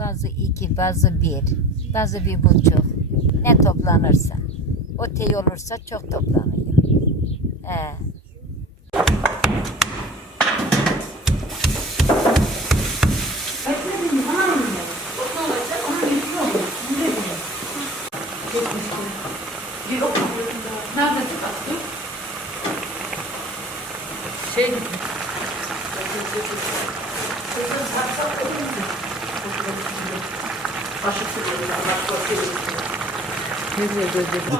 bazı iki, bazı bir, bazı bir buçuk. Ne toplanırsa. O tey olursa çok toplanıyor. He. Nerede çıkarttın? Şey gibi. Nereye gözledim?